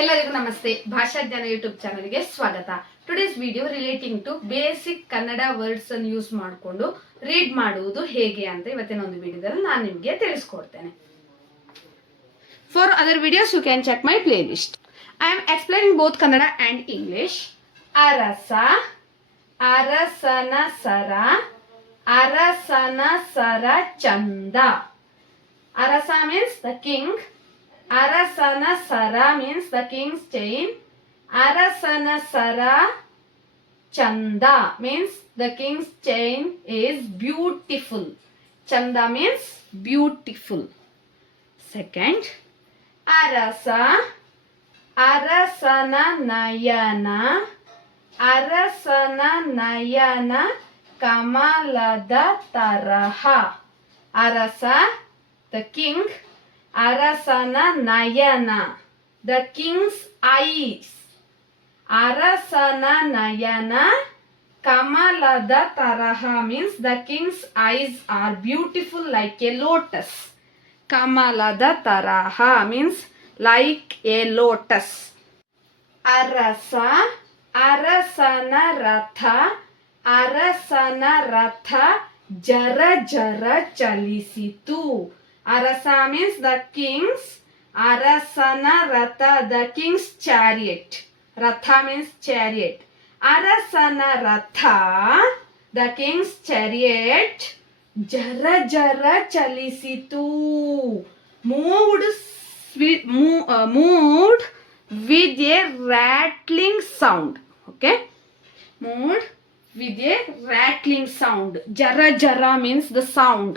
ಎಲ್ಲರಿಗೂ ನಮಸ್ತೆ. ಭಾಷಾಜ್ಞಾನ ಯೂಟ್ಯೂಬ್ ಚಾನಲ್ಗೆ ಸ್ವಾಗತ. Today's video relating to basic Kannada words ಅನ್ನು ಯೂಸ್ ಮಾಡಿಕೊಂಡು ರೀಡ್ ಮಾಡುವುದು ಹೇಗೆ ಅಂತ ಇವತ್ತಿನ ಒಂದು ವಿಡಿಯೋದಲ್ಲಿ ನಾನು ನಿಮಗೆ ತಿಳಿಸ್ಕೊಡ್ತೇನೆ. For other videos you can check my playlist. I am explaining both Kannada and English. ಅರಸ, ಅರಸನ ಸರ, ಅರಸನ ಸರ ಚಂದ. ಅರಸ means the king. Arasana Sara means the king's chain. Arasana Sara Chanda means the king's chain is beautiful. Chanda means beautiful. Second, Arasa, Arasana Nayana, Arasana Nayana Kamalada Taraha. Arasa, the king. Arasana Nayana, the king's eyes. Arasana Nayana Kamalada Taraha means the king's eyes are beautiful like a lotus. Kamalada Taraha means like a lotus. Arasa, Arasana Ratha, Arasana Ratha Jara Jara Chalisitu. Arasa means the king's, Arasana Ratha, the king's chariot. Ratha means chariot. Arasana Ratha, the king's chariot, Jara Jara Chalisitu. Moved with a rattling sound. Okay? Moved with a rattling sound. Jara Jara means the sound.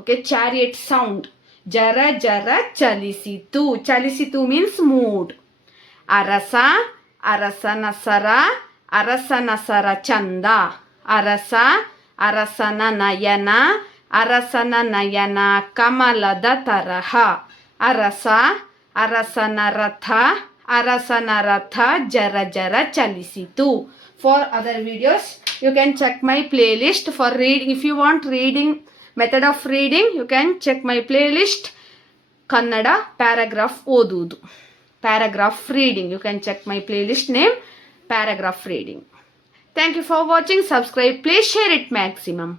Okay, chariot sound. Jara Jara Chalisitu. Chalisitu means moved. Arasa, Arasana Sara, Arasana Sara Chanda. Arasa, Arasana Nayana, Arasana Nayana Kamalada Taraha. Arasa, Arasana Ratha, Arasana Ratha Jara Jara Chalisitu. For other videos, you can check my playlist for reading. If you want reading method of reading, you can check my playlist Kannada paragraph odudu. Paragraph reading. You can check my playlist name paragraph reading. Thank you for watching. Subscribe. Please share it maximum.